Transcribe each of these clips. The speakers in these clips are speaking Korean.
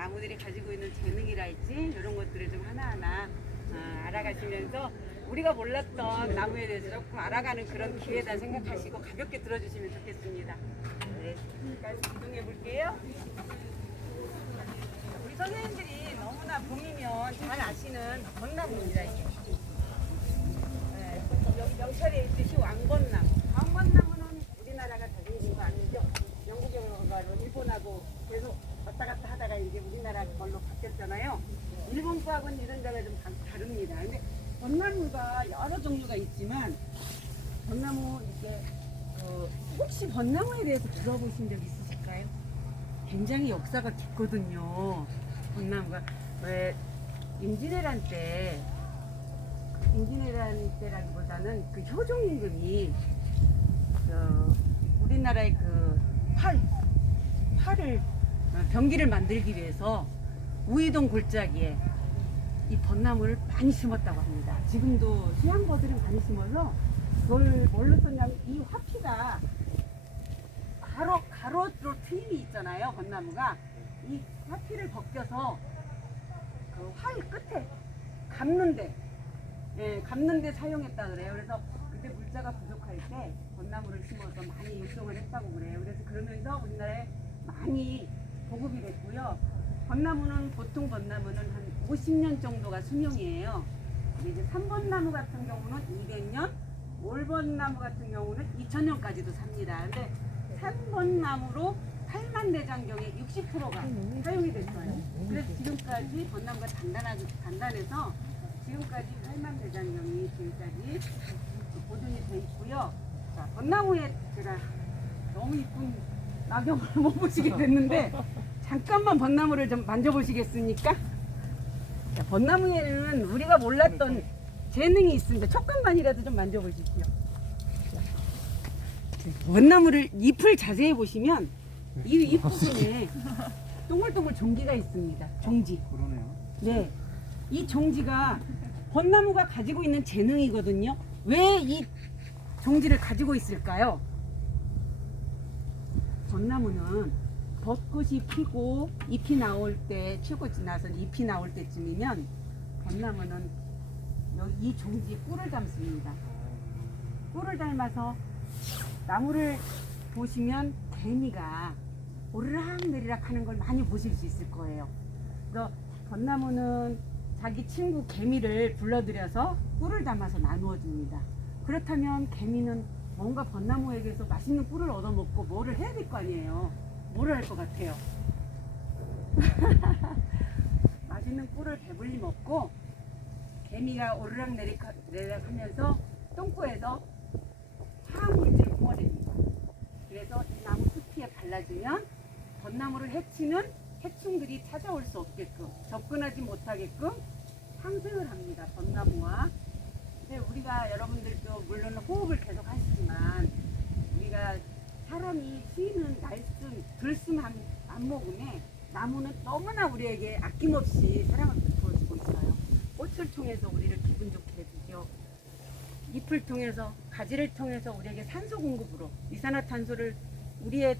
나무들이 가지고 있는 재능이랄지 이런 것들을 좀 하나하나 알아가시면서 우리가 몰랐던 나무에 대해서 조금 알아가는 그런 기회다 생각하시고 가볍게 들어주시면 좋겠습니다. 네, 지금까지 이동해 볼게요. 우리 선생님들이 너무나 봄이면 잘 아시는 벚나무입니다. 이게. 네, 여기 명찰에 있듯이 왕벚나무. 왕벚나무는 우리나라가 가지고 있는 거 아니죠? 영국에 가고 일본하고 계속 왔다 갔다 하다가 이제 우리나라 걸로 바뀌었잖아요. 일본 거하고는 이런 데가 좀 다릅니다. 근데 벚나무가 여러 종류가 있지만 벚나무 이게 혹시 벚나무에 대해서 들어보신 적 있으실까요? 굉장히 역사가 깊거든요. 벚나무가 왜 임진왜란 때라기보다는 그 효종 임금이 우리나라의 그 활을 병기를 만들기 위해서 우이동 골짜기에 이 벚나무를 많이 심었다고 합니다. 지금도 수양버들이 많이 심어서 그걸 뭘로 썼냐면 이 화피가 가로로 트임이 있잖아요. 벚나무가 이 화피를 벗겨서 그 활 끝에 감는데 사용했다 그래요. 그래서 그때 물자가 부족할 때 벚나무를 심어서 많이 육성을 했다고 그래요. 그래서 그러면서 우리나라에 많이 보급이 됐고요. 보통 벚나무는 한 50년 정도가 수명이에요. 이제 3번나무 같은 경우는 200년, 올벚나무 같은 경우는 2000년까지도 삽니다. 근데 3번나무로 8만 대장경의 60%가 사용이 됐어요. 그래서 지금까지 벚나무가 단단해서 지금까지 8만 대장경이 지금까지 보존이 돼 있고요. 자, 벚나무에 제가 너무 이쁜 낙엽을 못 보시게 됐는데 잠깐만 벚나무를 좀 만져보시겠습니까? 자, 벚나무에는 우리가 몰랐던 재능이 있습니다. 조금만이라도 좀 만져보십시오. 벚나무를 잎을 자세히 보시면 이 잎부분에 동글동글 종기가 있습니다. 종지. 그러네요. 네, 이 종지가 벚나무가 가지고 있는 재능이거든요. 왜 이 종지를 가지고 있을까요? 벚나무는 벚꽃이 피고 잎이 나올 때, 피고 나서 잎이 나올 때쯤이면 벚나무는 이 종지에 꿀을 담습니다. 꿀을 닮아서 나무를 보시면 개미가 오르락내리락 하는 걸 많이 보실 수 있을 거예요. 그래서 벚나무는 자기 친구 개미를 불러들여서 꿀을 담아서 나누어 줍니다. 그렇다면 개미는 뭔가 벚나무에게서 맛있는 꿀을 얻어먹고 뭐를 해야 될 거 아니에요. 뭐를 할 것 같아요? 맛있는 꿀을 배불리 먹고 개미가 오르락내리락 하면서 똥꼬에서 화학물질을 뿜어냅니다. 그래서 이 나무 숲에 발라주면 벚나무를 해치는 해충들이 찾아올 수 없게끔, 접근하지 못하게끔 상생을 합니다. 벚나무와. 근데 우리가 여러분들도 물론 호흡을 계속 하시지만 우리가 사람이 쉬는 날숨, 들숨 한 모금에 나무는 너무나 우리에게 아낌없이 사랑을 베풀어주고 있어요. 꽃을 통해서 우리를 기분 좋게 해주죠. 잎을 통해서, 가지를 통해서 우리에게 산소 공급으로 이산화탄소를 우리의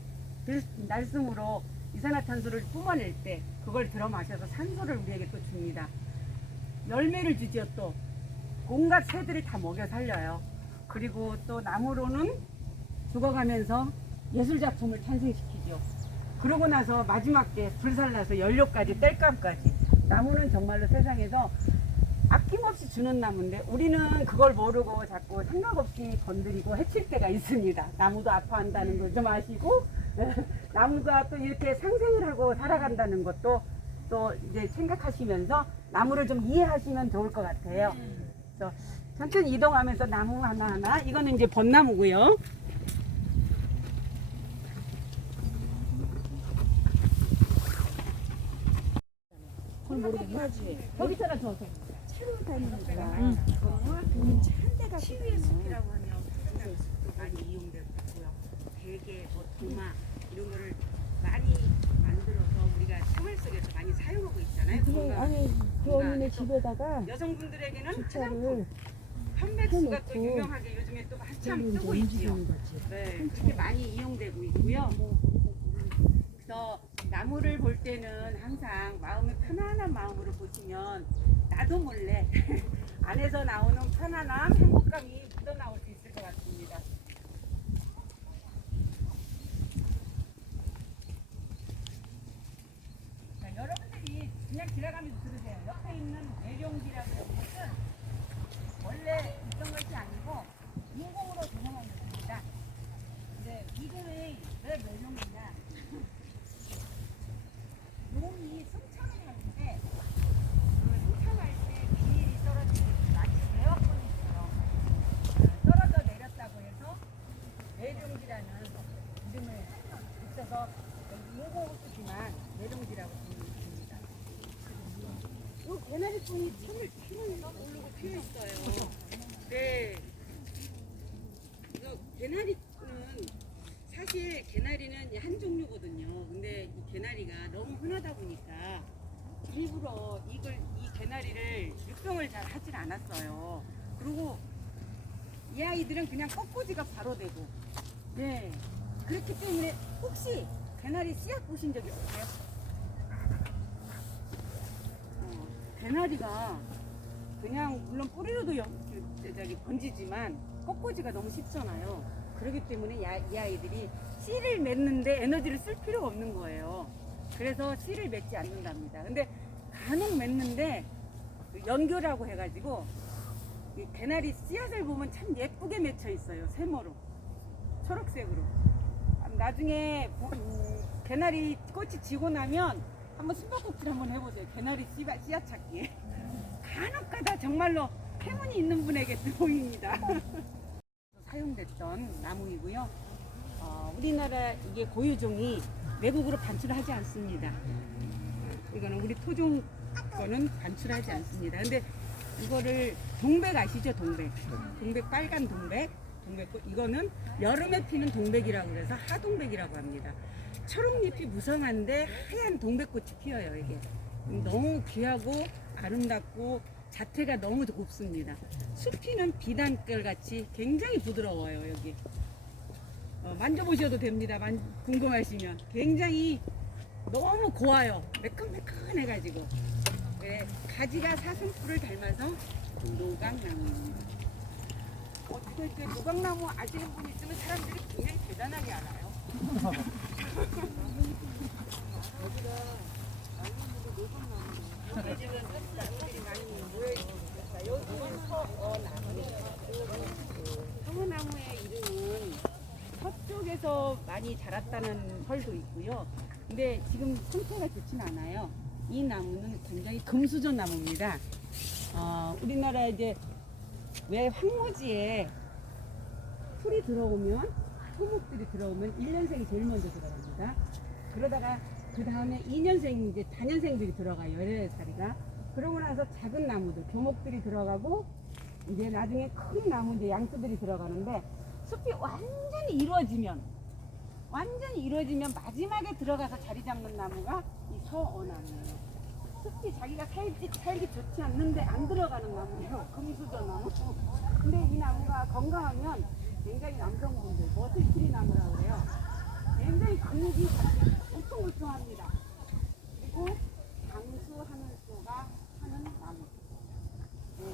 날숨으로 이산화탄소를 뿜어낼 때 그걸 들어 마셔서 산소를 우리에게 또 줍니다. 열매를 주죠. 또 온갖 새들을 다 먹여 살려요. 그리고 또 나무로는 죽어가면서 예술작품을 탄생시키죠. 그러고 나서 마지막 때 불살라서 연료까지, 땔감까지. 나무는 정말로 세상에서 아낌없이 주는 나무인데 우리는 그걸 모르고 자꾸 생각 없이 건드리고 해칠 때가 있습니다. 나무도 아파한다는 걸 좀 아시고 나무가 또 이렇게 상생을 하고 살아간다는 것도 또 이제 생각하시면서 나무를 좀 이해하시면 좋을 것 같아요. 그래서 천천히 이동하면서 나무 하나하나, 이거는 이제 벚나무고요. 그걸 모르겠지. 거기서라 더 차로 다니니까 한 대가 치유의 숲이라고 하면 항상 숲도 많이 이용되고 있고요. 베개, 뭐 도마 이런 거를 많이 만들어서 우리가 생활 속에서 많이 사용하고 있잖아요. 그게 아니 그 언니네 집에다가 여성분들에게는 주차를 화장품, 편백수가 또 해놓고 유명하게 요즘에 또 한참 이제 뜨고 있지요. 움직이는 거지. 네, 그렇게 많이 이용되고 있고요. 그래서 나무를 볼 때는 항상 마음이 편안한 마음으로 보시면 나도 몰래 안에서 나오는 편안함, 행복감이 묻어나올 수 있을 것 같습니다. 자, 여러분들이 그냥 지나가면서 들으세요. 옆에 있는 내룡지라고 하는 것은 원래 있던 것이 아니고 인공으로 조성한 것입니다. 근데 이름이 왜 내룡이냐? 용이 승천을 하는데 그 승천할 때 비닐이 떨어지고 마치 에어컨이처럼 떨어져 내렸다고 해서 내룡지라는 이름을 붙여서 인공으로 쓰지만 내룡지라고 부릅니다. 이 개나리콩이 참을 피는 모르고 피어 있어요. 네. 개나리는 사실 개나리는 한 종류거든요. 근데 이 개나리가 너무 흔하다 보니까 일부러 이 개나리를 육성을 잘 하진 않았어요. 그리고 이 아이들은 그냥 꺾꽂이가 바로 되고, 네. 그렇기 때문에 혹시 개나리 씨앗 보신 적이 없어요? 개나리가 그냥 물론 뿌리로도 번지지만 꺾꽂이가 너무 쉽잖아요. 그렇기 때문에 이 아이들이 씨를 맺는데 에너지를 쓸 필요가 없는 거예요. 그래서 씨를 맺지 않는답니다. 근데 간혹 맺는데 연교라고 해가지고 이 개나리 씨앗을 보면 참 예쁘게 맺혀 있어요. 세모로 초록색으로. 나중에 개나리 꽃이 지고 나면 한번 숨바꼭질 한번 해보세요. 개나리 씨앗 찾기. 간혹가다 정말로 행운이 있는 분에게 보입니다. 사용됐던 나무이고요. 우리나라 이게 고유종이 외국으로 반출하지 않습니다. 이거는 우리 토종 거는 반출하지 않습니다. 근데 이거를 동백 아시죠? 동백 빨간 동백꽃. 이거는 여름에 피는 동백이라고 해서 하동백이라고 합니다. 초록잎이 무성한데 하얀 동백꽃이 피어요. 이게 너무 귀하고 아름답고 자태가 너무 곱습니다. 숲피는 비단결 같이 굉장히 부드러워요. 여기 만져보셔도 됩니다. 궁금하시면 굉장히 너무 고와요. 매끈매끈해가지고. 네, 가지가 사슴뿔을 닮아서 노각나무입니다. 어떻게 노각나무 아시는 분 있으면 사람들이 굉장히 대단하게 알아요. 성어나무의 이름은 서쪽에서 많이 자랐다는 설도 있고요. 근데 지금 상태가 좋진 않아요. 이 나무는 굉장히 금수저 나무입니다. 우리나라 이제 왜 황무지에 풀이 들어오면 토목들이 들어오면 1년생이 제일 먼저 들어갑니다. 그러다가 그 다음에 2년생 이제 다년생들이 들어가요. 18살이가. 그러고 나서 작은 나무들, 교목들이 들어가고 이제 나중에 큰 나무 이제 양수들이 들어가는데 숲이 완전히 이루어지면 마지막에 들어가서 자리 잡는 나무가 이 서어나무예요. 숲이 자기가 살기 좋지 않는데 안 들어가는 나무예요. 금수저 나무. 근데 이 나무가 건강하면 굉장히 남성분들 머슬트리 나무라고 그래요. 굉장히 근육이 울퉁불퉁합니다. 그리고 강수하는 소가 사는 나무. 네,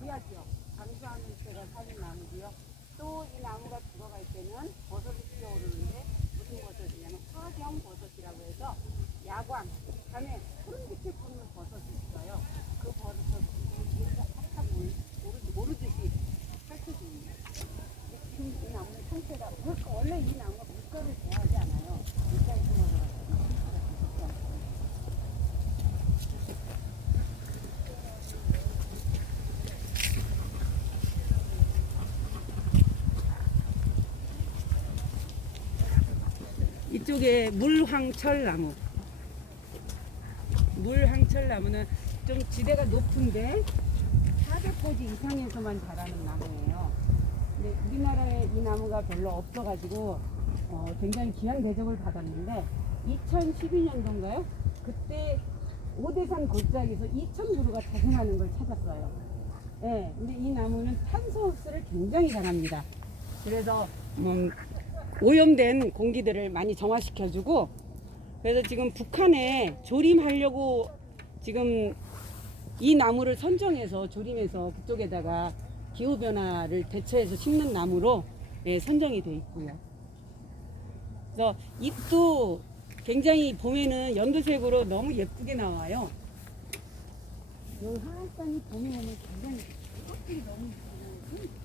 귀하죠. 강수하는 소가 사는 나무고요. 또 이 나무가 죽어갈 때는 버섯이 피어오르는데 무슨 버섯이냐면 화경 버섯이라고 해서 야광, 밤에 푸른빛을 뿌는 버섯이 있어요. 그 버섯이 살짝 모르듯이 펼쳐집니다. 지금 이 나무는 상태가 원래 이 나무가 물가를 좋아하지 않아요. 물가에 숨어서 이쪽에 물황철나무. 물황철나무는 좀 지대가 높은데 400가지 이상에서만 자라는 나무예요. 근데 우리나라에 이 나무가 별로 없어가지고 굉장히 귀한 대접을 받았는데 2012년도인가요? 그때 오대산 골짜기에서 2,000그루가 자생하는 걸 찾았어요. 네, 근데 이 나무는 탄소 흡수를 굉장히 잘합니다. 그래서 오염된 공기들을 많이 정화시켜주고 그래서 지금 북한에 조림하려고 지금 이 나무를 선정해서 조림해서 그쪽에다가 기후변화를 대처해서 심는 나무로 선정이 돼 있고요. 그래서 잎도 굉장히 봄에는 연두색으로 너무 예쁘게 나와요. 여기 하얀산이 봄에는 굉장히 꽃들이 너무 예쁘고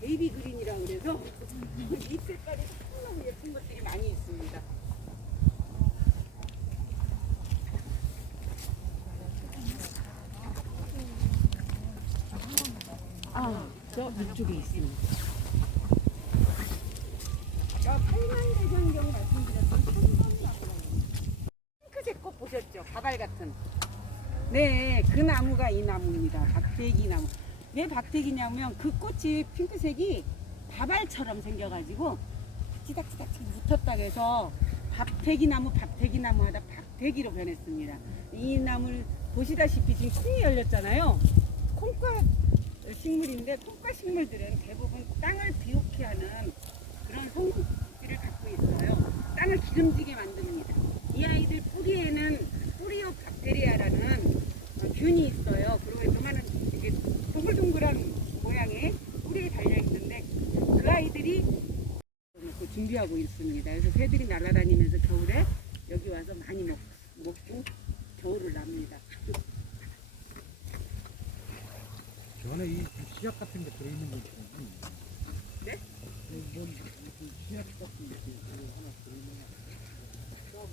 베이비 그린이라고 그래서 잎 색깔이 너무 예쁜 것들이 많이 있습니다. 저 이쪽에 있습니다. 저 팔만대장경 말씀드렸던 핑크색 꽃 보셨죠? 가발 같은. 네, 그 나무가 이 나무입니다. 박대기 나무. 왜 박대기냐면 그 꽃이 핑크색이 바발처럼 생겨가지고 치닥치닥 붙었다고 해서 밥대기 나무 하다 박대기로 변했습니다. 이 나무를 보시다시피 지금 콩이 열렸잖아요. 콩과 식물인데 콩과 식물들은 대부분 땅을 비옥히 하는 그런 성질을 갖고 있어요. 땅을 기름지게 만듭니다. 이 아이들 뿌리에는 뿌리오 박테리아라는 균이 있어요. 그리고 요만한 이게 동글동글한 모양의 뿌리에 달려있는데 그 아이들이 준비하고 있습니다. 그래서 새들이 날아다니면서 겨울에 여기 와서 많이 먹고 겨울을 납니다. 저 안에 이 씨앗 같은 게 들어있는 거 있죠? 네? 씨앗 같은 게 하나 들어있는 거.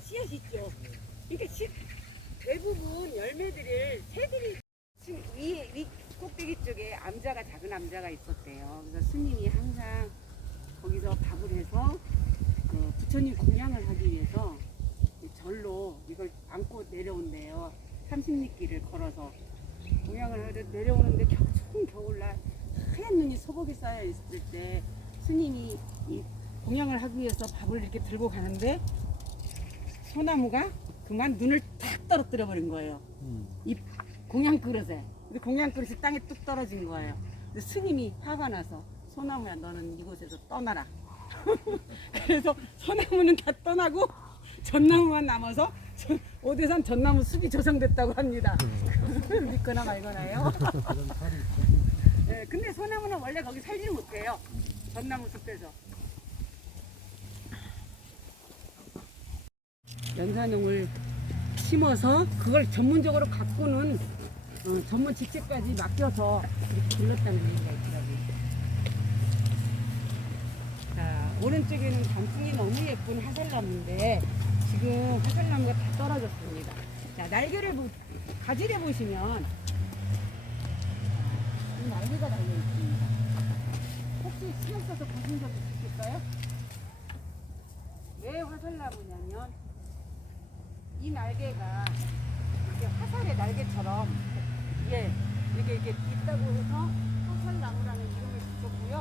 씨앗이 있죠. 그러니까 대부분 열매들을 새들이 지금 위 꼭대기 쪽에 암자가 작은 암자가 있었대요. 그래서 스님이 항상 거기서 밥을 해서 그 부처님 공양을 하기 위해서 절로 이걸 안고 내려온대요. 30리길을 걸어서 공양을 하려 내려오는데 추운 겨울날 하얀 눈이 소복이 쌓여 있을 때 스님이 이 공양을 하기 위해서 밥을 이렇게 들고 가는데 소나무가 그만 눈을 탁 떨어뜨려 버린 거예요. 이 공양 그릇에. 근데 공양 그릇이 땅에 뚝 떨어진 거예요. 근데 스님이 화가 나서 소나무야 너는 이곳에서 떠나라. 그래서 소나무는 다 떠나고 전나무만 남아서 오대산 전나무 숲이 조성됐다고 합니다. 믿거나 말거나요. 네, 근데 소나무는 원래 거기 살지를 못해요. 전나무 숲에서. 연산홍을 심어서 그걸 전문적으로 가꾸는 전문 직책까지 맡겨서 이렇게 길렀다는 얘기가 있더라고요. 자, 오른쪽에는 단풍이 너무 예쁜 화살나무인데 지금 화살나무가 다 떨어졌습니다. 자, 날개를 가지를 보시면 이 날개가 달려 있습니다. 혹시 신경 써서 보신 적 있으실까요? 왜 화살나무냐면 이 날개가 이렇게 화살의 날개처럼 이렇게 있다고 해서 화살나무라는 이름을 붙였고요.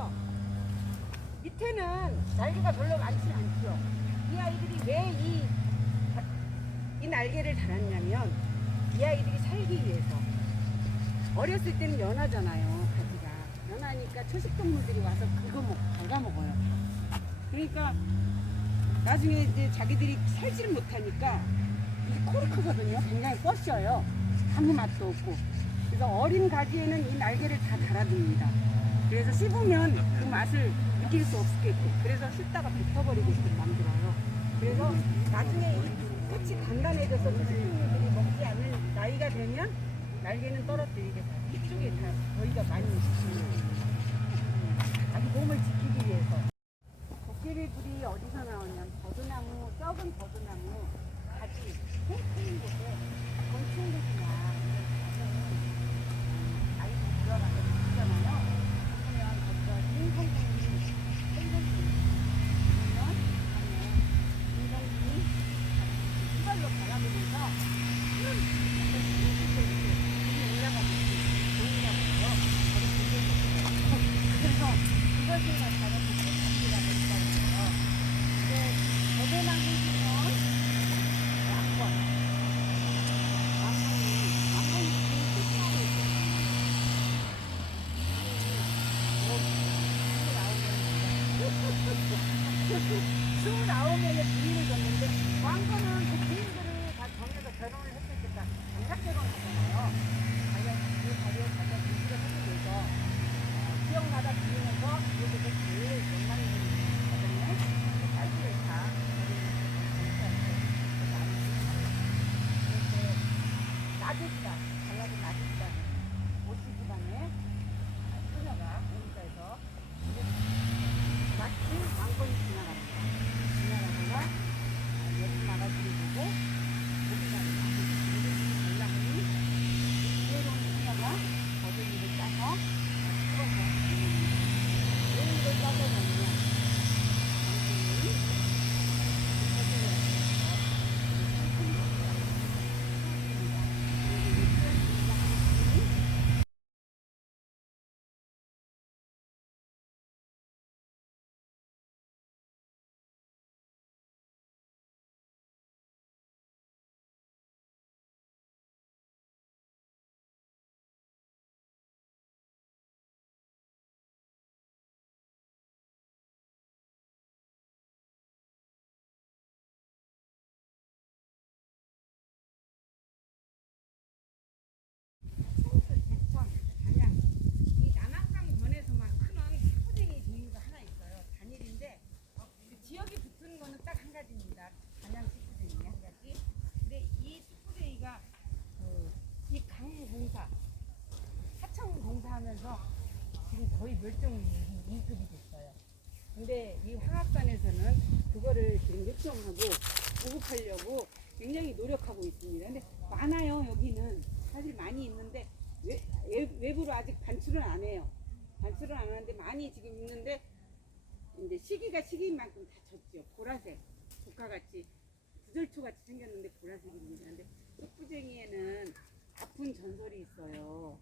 밑에는 날개가 별로 많지 않죠. 이 아이들이 왜 이 날개를 달았냐면 이 아이들이 살기 위해서. 어렸을 때는 연하잖아요. 가지가 연하니까 초식동물들이 와서 그거 갉아먹어요. 그러니까 나중에 이제 자기들이 살지를 못하니까 이 코르크거든요. 굉장히 뻗셔요. 아무 맛도 없고. 그래서 어린 가지에는 이 날개를 다 달아둡니다. 그래서 씹으면 그 맛을 느낄 수 없겠고, 그래서 씹다가 뱉어버리게끔 만들어요. 그래서 나중에 이 꽃이 단단해져서 초식동물들이 먹지 않는 나이가 되면 날개는 떨어뜨리게 이쪽에 다 거의가 많이 있습니다. 자기 몸을 지키기 위해서. 도깨비불이 어디서 나오냐면 버드나무, 썩은 버드나무 가지 팽팽한 곳에 건충들이나 아이들 들어가서 죽잖아요. 그러면 거기서 인공군이 생성됩니다. 그러면 인공군이 수발로 갈아보면서 푸른 어떤 진흙을 이렇게 올라가고 보이라고 해요. 그래서 그것을 가지고 아들이다. 전라도 아들이다. 오씨 집안에 소녀가 오니까에서 마치 왕권이 지나갑니다. 지나가다가 여기 나가지고 보고 여기 나가서 올라가니 외로운 소녀가 버들이를 짜서 찍어서 왜 이걸 짜서 먹냐. 당신이 이 남한강 변에서만 크는 식구쟁이 종류가 하나 있어요. 단일인데 그 지역이 붙은 거는 딱 한 가지입니다. 단양 식구쟁이 한 가지. 근데 이 식구쟁이가 이 강공사, 하청 공사하면서 지금 거의 멸종 위급이 됐어요. 근데 이 황학관에서는 그거를 지금 역정하고 보급하려고 굉장히 노력하고 있습니다. 근데 많아요. 여기는 사실 많이 있는데 외부로 아직 반출은 안 해요. 반출은 안 하는데 많이 지금 있는데 이제 시기가 시기인 만큼 다 졌죠. 보라색, 조카같이 구절초같이 생겼는데 보라색입니다. 근데 쑥부쟁이에는 아픈 전설이 있어요.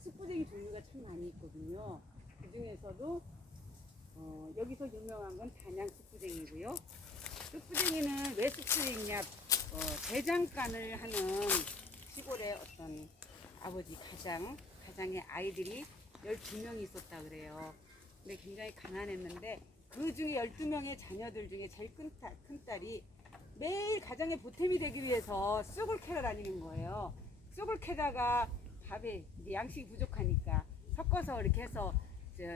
쑥부쟁이 종류가 참 많이 있거든요. 그 중에서도 여기서 유명한 건 단양 쑥부쟁이고요. 쑥부쟁이는 왜 쑥부쟁이냐? 대장간을 하는 시골의 어떤 아버지 가장의 아이들이 12명이 있었다 그래요. 근데 굉장히 가난했는데 그 중에 12명의 자녀들 중에 제일 큰 딸이 매일 가정의 보탬이 되기 위해서 쑥을 캐러 다니는 거예요. 쑥을 캐다가 밥에 이제 양식이 부족하니까 섞어서 이렇게 해서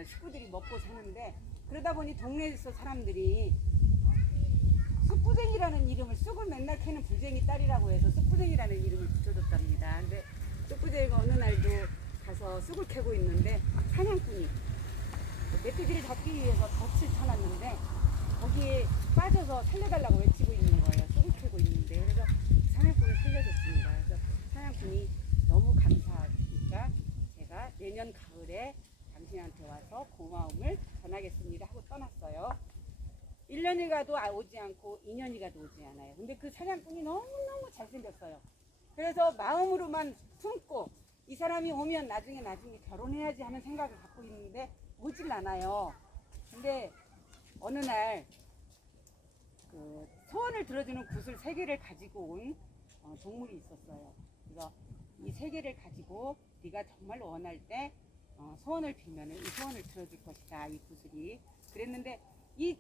식구들이 먹고 사는데 그러다 보니 동네에서 사람들이 쑥부쟁이라는 이름을 쑥을 맨날 캐는 부쟁이 딸이라고 해서 쑥부쟁이라는 이름을 붙여줬답니다. 근데 쑥부쟁이가 어느 날도 가서 쑥을 캐고 있는데 사냥꾼이 메뚜기를 잡기 위해서 덫을 쳐놨는데 거기에 빠져서 살려달라고 외치고 있는 거예요. 쑥을 캐고 있는데 그래서 사냥꾼을 살려줬습니다. 그래서 사냥꾼이 너무 감사하니까 제가 내년 가을에 당신한테 와서 고마움을 전하겠습니다 하고 떠났어요. 1년이 가도 오지 않고 2년이 가도 오지 않아요. 근데 그 사냥꾼이 너무너무 잘생겼어요. 그래서 마음으로만 품고 이 사람이 오면 나중에 결혼해야지 하는 생각을 갖고 있는데 오질 않아요. 근데 어느 날 그 소원을 들어주는 구슬 3개를 가지고 온 동물이 있었어요. 그래서 이 3개를 가지고 네가 정말 원할 때 소원을 빌면 이 소원을 들어줄 것이다. 이 구슬이. 그랬는데 이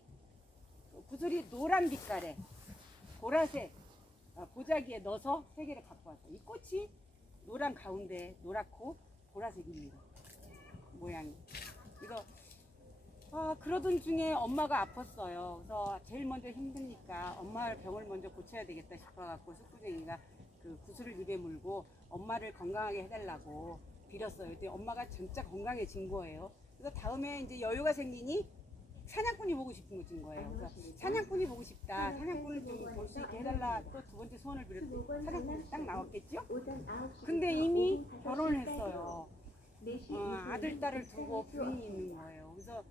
구슬이 노란 빛깔에 보라색 보자기에 넣어서 3개를 갖고 왔어요. 이 꽃이 노란 가운데 노랗고 보라색입니다. 모양이. 이거 그러던 중에 엄마가 아팠어요. 그래서 제일 먼저 힘드니까 엄마 병을 먼저 고쳐야 되겠다 싶어갖고 쑥부쟁이가 그 구슬을 입에 물고 엄마를 건강하게 해달라고 빌었어요. 그때 엄마가 진짜 건강해진 거예요. 그래서 다음에 이제 여유가 생기니 사냥꾼이 보고 싶은 거진 거예요. 그래서 사냥꾼이 보고 싶다. 사냥꾼을 좀 볼 수 있게 해달라. 또 2번째 소원을 빌었더니 사냥꾼이 딱 나왔겠죠? 근데 이미 결혼을 했어요. 아들, 딸을 두고 부인이 있는 거예요. 그래서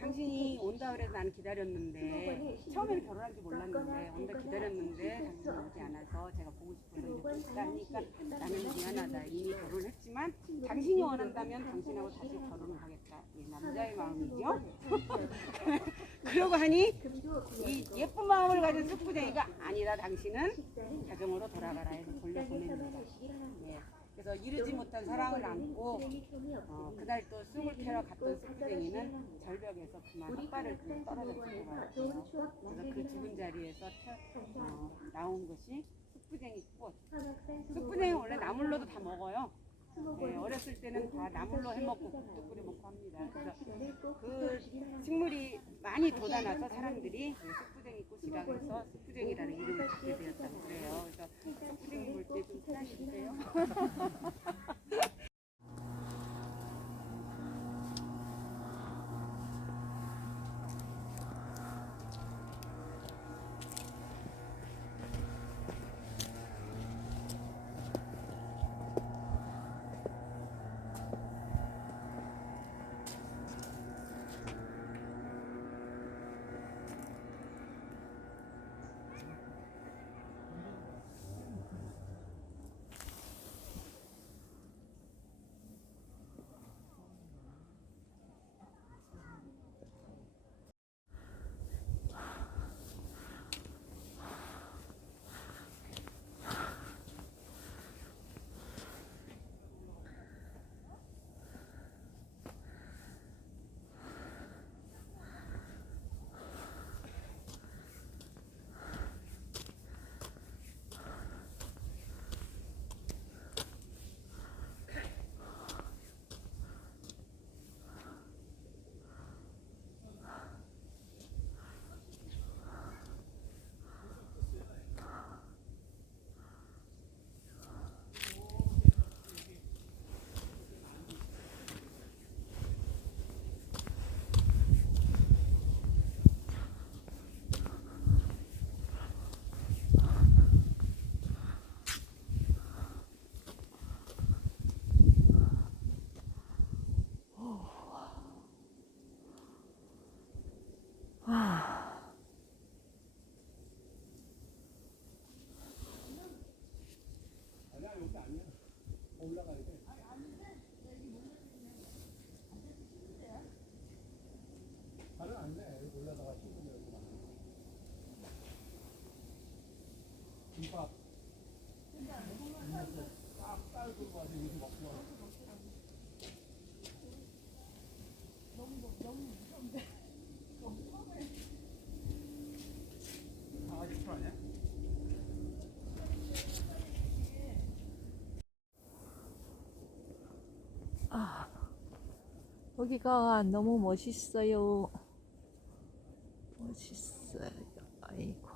당신이 온다 그래서 나는 기다렸는데 처음에는 결혼한 줄 몰랐는데 온다 기다렸는데 당신이 오지 않아서 제가 보고 싶어서 이제 있다니까 나는 미안하다. 이미 결혼했지만 당신이 원한다면 당신하고 다시 결혼을 하겠다. 이 남자의 마음이죠. 그러고 하니 이 예쁜 마음을 가진 쑥부쟁이가 아니다. 당신은 가정으로 돌아가라 해서 돌려보냅니다. 네. 그래서 이루지 못한 사랑을 안고 그날 또 쑥을 캐러 갔던 쑥부쟁이는 절벽에서 그만 헛발을 떨어져 죽어가지고 그래서 그 죽은 자리에서 나온 것이 쑥부쟁이 꽃. 쑥부쟁이 원래 나물로도 다 먹어요. 네, 어렸을 때는 다 나물로 해먹고 국도 끓여 먹고 합니다. 그래서 그 식물이 많이 돋아나서 사람들이 쑥부쟁이 꽃이라고 해서 쑥부쟁이라는 이름을 짓게 되었다고 그래요. 그래서 쑥부쟁이 볼 때 좀 편하게 주세요. 아, 여기가 너무 멋있어요. 멋있어요. 아이고.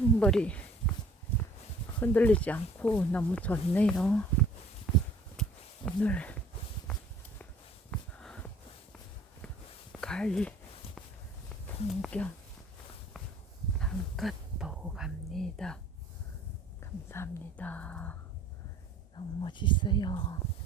짐벌이 흔들리지 않고 너무 좋네요. 오늘 갈 풍경 잠깐 보고 갑니다. 감사합니다. 너무 멋있어요.